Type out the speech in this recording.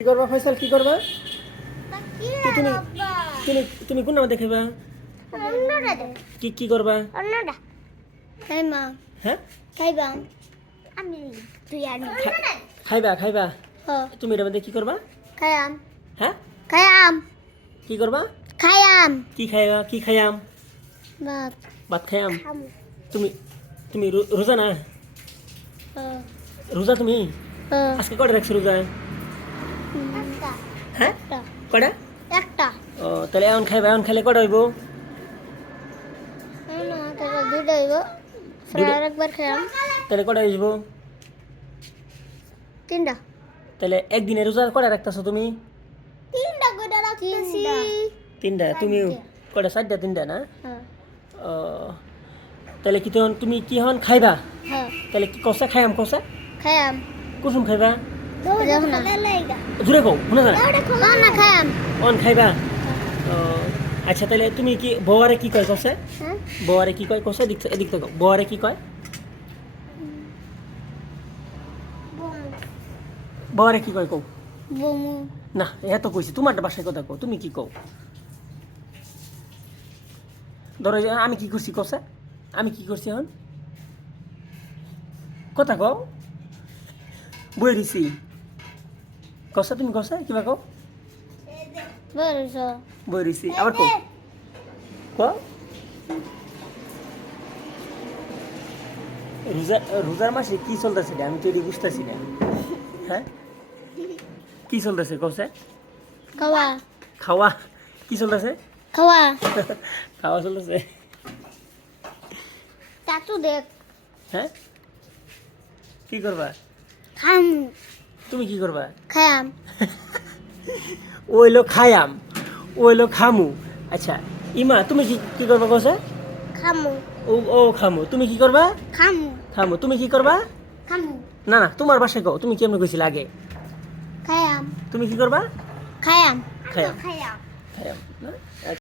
কি করবা ফয়সাল কি করবা কি কি তুমি বাবা তুমি তুমি কোন নামে দেখাইবা অন্যটা দে কি করবা অন্যটা খাই মা হ্যাঁ খাইবা আমি তুই আর খাইবা হ তুমি এর মধ্যে কি করবা খায়াম হ্যাঁ খায়াম কি করবা খায়াম কি খাইবা কি খাইয়াম বাপ ভাত খাইয়াম খাম তুমি তুমি রোজা না হ রোজা তুমি হ আজকে কয়টা রাখছো রোজা একটা হ্যাঁ একটা কয়টা একটা ও তাহলে এখন খাইবা এখন খাইলে কয়টা হইব না তাহলে দুটো হইব দুটো? আরেকবার খায়াম তাহলে কয়টা হইব তিনটা তাহলে একদিনে রোজা কয়টা রাখতেছো তুমি তিনটা করে রাখতেছি তিনটা তুমি কয়টা চারটা তিনটা না হ্যাঁ ও তাহলে কি তখন তুমি কি হন খাইবা হ্যাঁ তাহলে কি কষা খাইয়াম কষা খায়াম কুসুম খাইবা দেখো না জুড়ে কও শুনে না না না খায়াম অন খাইবা ও আচ্ছা তাহলে তুমি কি বউয়ারে কি কয় কষে হ্যাঁ বউয়ারে কি কয় কষে এদিক থেকে বউয়ারে কি কয় বউয়ারে কি কয় কও বমু না এত কইছি তোমার বাসায় কথা কও তুমি কি কও ধরো যে আমি কি করছি কষে আমি কি করছি এখন কথা কও বই দিছি কষা তুমি কষা কিবা কও বলছ বই দিছি আবার কও কও রোজার মাসে কি চলতেছে রে? আমি তো এটি বুঝতেছি না হ্যাঁ কি চলতেছে কষে খাওয়া খাওয়া কি চলতেছে খাওয়া খাওয়া চলতেছে চাচু দেখ হ্যাঁ কি করবা খাম তুমি কি করবা খায়াম ওইলো খায়াম ওইলো খামু আচ্ছা ইমা তুমি কি কি করবা কষে খামু ও ও খামু তুমি কি করবা খামু খামু তুমি কি করবা খামু না না তোমার বাসায় কও তুমি কেমন কইছিলে আগে খায়াম তুমি কি করবা খায়াম খায়াম খায়াম খায়াম না